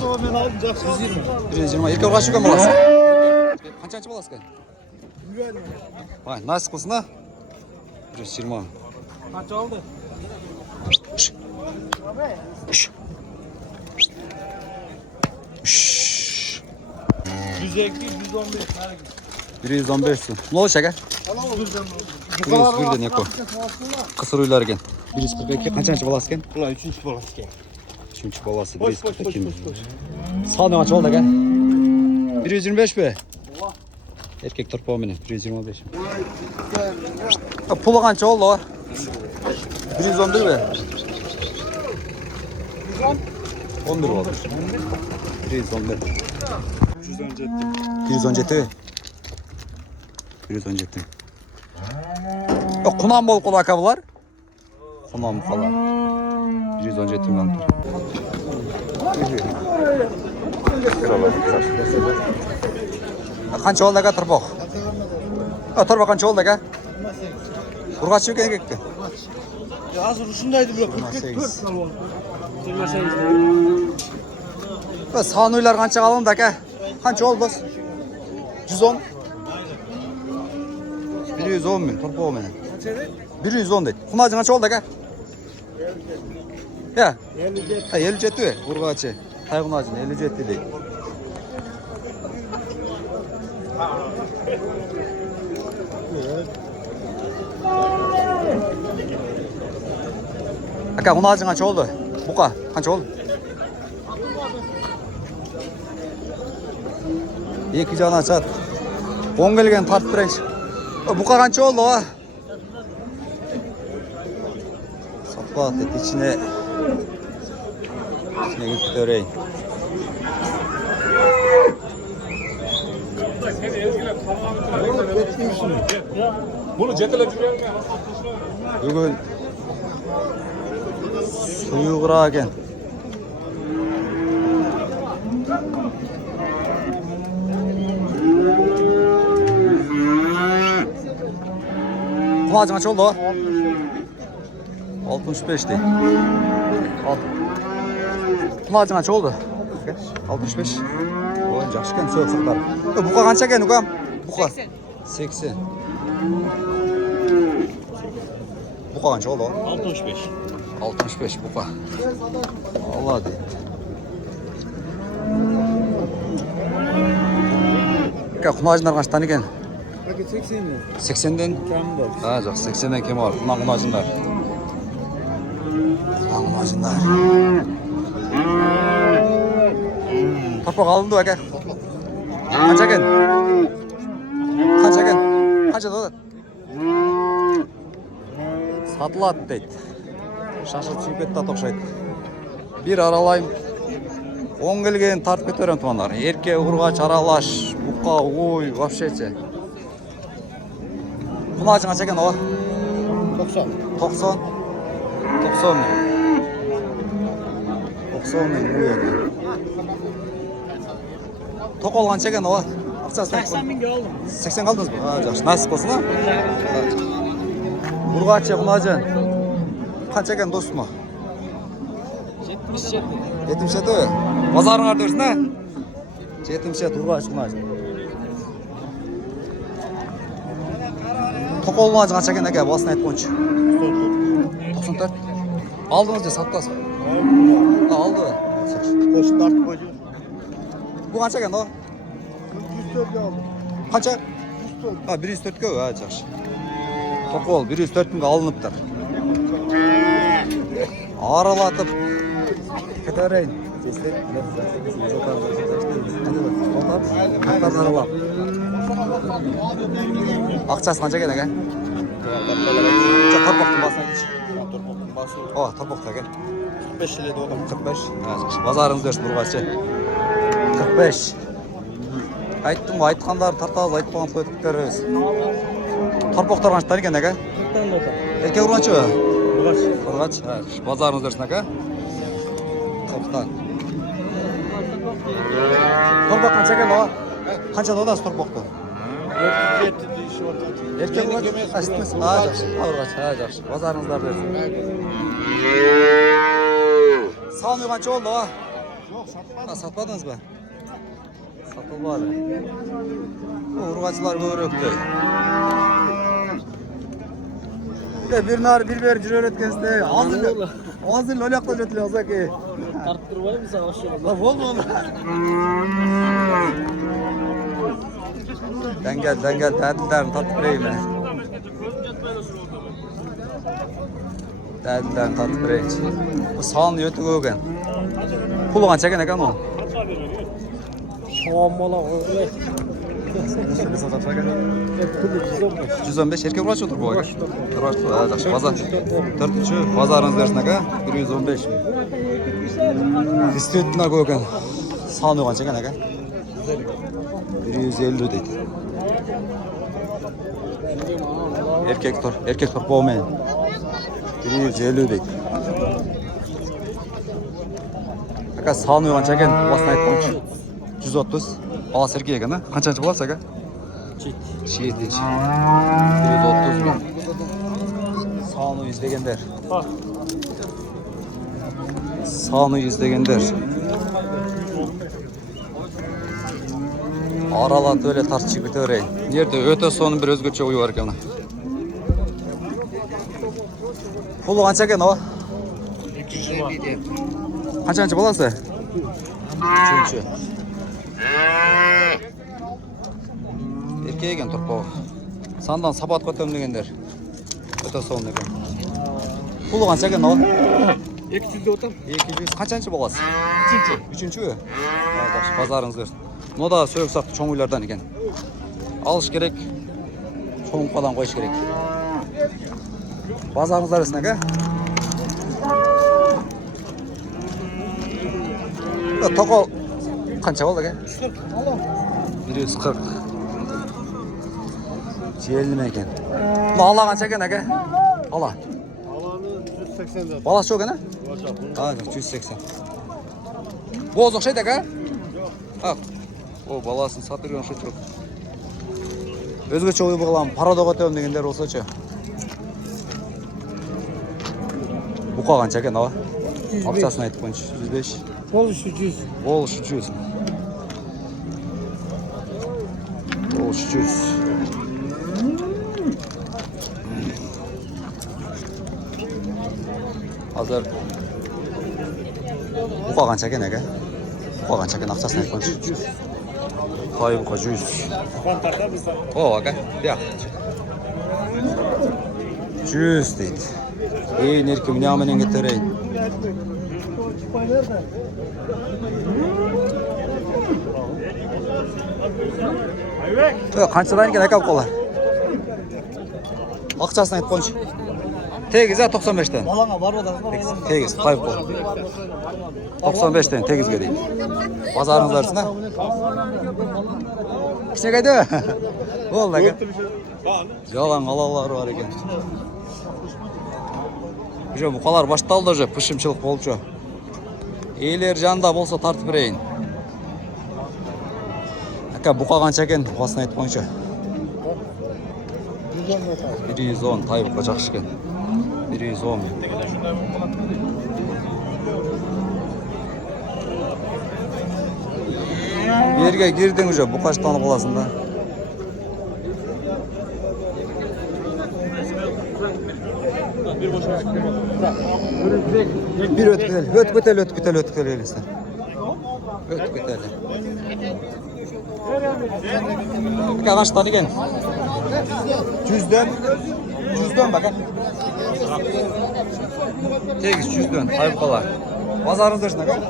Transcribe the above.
Men aldım жақсы. 120. Ерке ұрғашы екен баласы. Қаншаншы баласы екен? Насip қылсын а? 120. Қанша алды? 115. Мынау шәке? Бүрден еко. Қысыр үйлер екен. 142. Қаншаншы баласы екен? Бұлар үшінші баласы екен. Үшінші баласы 142. Саны қанша болды екен? 125 пе? Еркек тұрпау менен 125. Пұлы қанша болды? 111 бе? 11 болды. 111. 117. 117. Құнан болып қолы ака бұлар? Құнан бұқалар. 117 мен тұр. Қанша болды ака тұрпақ? Тұрпақ қанша болды ака? Ұрғашы екен кекті? Азыр ұшындайды бұл 44. Сан үйлер қанша қалынды ака? Қанша олды? 110? 110 мен, тұрпақ менен. 110 дейді. Құнажың қанша олды ака? 57 бе? Ұрғачы. Тай құнажың 57 дейді. Ака, құнажың қанша олды? Бұқа, қанша олды? 2 жағынан шат. 10 келген тартып берейінші. Бұқа қанша олды оға? Сатпақ дейді, ішіне кіріп өрейін. Bunu жетелеп жүрген ме? Бүгін сұйығыра екен. Құнажың қанша олды? 65 дейді. Құнажың қанша олды? 65. Ой, жақсы екен, сөк сақтар. Бұқа қанша екен, үкем? Бұқа? 80. Бұқа қанша олды? 65. 65 бұқа. Алла дейді. Құнажындар қаншатан екен? 80-ден. 80-ден? Жақсы, 80-ден кем бар. Құнажындар. Құнажындар. Тұрпақ алынды әке? Қанша екен? Қанша екен? Қанша дадат? Сатылады дейді. Шашылып сүйіп кетті тоқшайды. Bir аралайым. 10 келген тартып кетерем туғандар. Ерке, ұрғач, аралаш, бұқа, ой, вообще-че. Құнажың қанша екен оға? 90. 90? 90 мен. 90 мен үй екен. Тоқол қанша екен оға? 80 минге алдым. 80 қалдыңыз ба? Жақсы, насip болсын а? Ұрғачы, құнажын. Қанша екен досым ма? 77. 77? Базарыңар дөрсін а? 77 ұрғач, құнажын. Тоқол құнажын қанша екен әке? Басын айтып қойыншы. 94? Алдыңыз де саттасыз ба? Алды. Қосын тартып қойды. Бұл қанша екен о? 104-ге алдым. Қанша? 104. 104-ге жақсы. Тоқол 104-ге алыныптыр. Аралатып кетерейін. Ақшасы қанша екен әке? Торпақтың басын айтыншы. Торпақтың басы. Торпақты әке? 45 лет одам. 45? Базарыңыз дөрсін ұрғачы. 45. Айттым ғой, айтқандар тартағыз, айтпаған қойдықтар өз. Торпақтар қаншаттар екен әке? 40-тан да отам. Ерке ұрғаншы ба? Ұрғач. Базарыңыз дөрсін әке? 40-тан. Торпақ қанша екен оға? Қанша додасы торпақты? 47 дейші отам. Ерке ұрғач? Жақсы. Ұрғач, жақсы. Базарыңыздар дөрсін. Салмы қанша олды оға? Ha, satmadınız mı? Satılmadı. Urgaçlar börekti. Bir nar bir ver cürür etkensde. Ağzın lolakla götürüyor Zaki. Tarttırmayı mı sen aşağı? La oldu onu. Dengel, tədillərini tatıb vereyim. Tədillərini tatıb vereyim. Bu sağın ötü qoyğun. Puluğan çəkən əqəm o? Çoğamala oğlu. Ne sataq çəkən? Pulu 115. 115 erkek uraç otur bu aga. Uraç otur, ha, yaxşı. Bazar. 4-cü bazarınız versin aga. 115. İstiyotuna qoyğun. Sağın yoğan çəkən aga. 150 deydi. Erkek tur boğmayın. 150 deydi. Aka sağın yoğan çəkən, basına aytqonç. 130. Balası erkek ekan, ha? Qançanчы bolası aga? 7-ci. 130 bin. Sağını izlegenler. Sağını izlegenler. Aralat öyle tartışıp bitireyin. Nerede öte sonun bir özgürçe uyu var ekan. Pulu qancha ekan o? 250. Qançanчы bolası? 3-cü. Erkek ekan turpoq. Sandan sabat ko'tam degenler. Öte son ekan. Pulu qancha ekan o? 200 otur. 200. Qançanчы bolası? 3-cü. 3-cü? Yaxşı, bazarınızdır. Moda söğüt sattı çoğun uylardan ekan. Alış gerek. Çoğun falan koyuş gerek. Bazarınızlar arasında aka? Toko qancha bo'ldi aka? 140. Jelnima ekan. Ala qancha ekan aka? Ala. Alanı 180 de. Balasi yo'q ekan? Ha, 180. Bo'z o'xshaydi aka? Ha. O balasini satib yurgan o'xshaydi. O'zgacha o'y bo'g'lam, parada qo'taman deganlar bo'lsa-chi. Bu qancha ekan, ha? Aqchasini aytib qo'ying, 105. Polish 100. Polish 100. Polish 100. Hazır. Bu qancha ekan aka? Bu qancha ekan, aqchasini aytib qo'ying. Toy bu 100. Kontakta bizden. O aka, yo'q. 100 deydi. Ey, nerkim niyamenen getireyim. Qanchadan ekan aka bu qo'lar? Aqchasini aytib qo'ying. Tegiz 95'ten. Balana var o da. Tegiz, toy bu. 95'ten tegizga deydi. Bazarınız arasında. Kichik aydi. Bo'ldi aka. Yalan alalar var ekan. Уже buqalar baştaldı уже, pishimchilik bo'ldi. Eyler janda bo'lsa tartib bereyim. Aka buqa qancha ekan? Basini aytib qo'yingchi. 110 tay buqa yaxshi ekan. 110. Bir yerga girding уже, buqash tanib olasın da. Bir ötkütel elisten. Ötkütel. Kaç tane gen? 100'den bakın. 100'den. Hayır kolar. Pazarınızda şuna kan?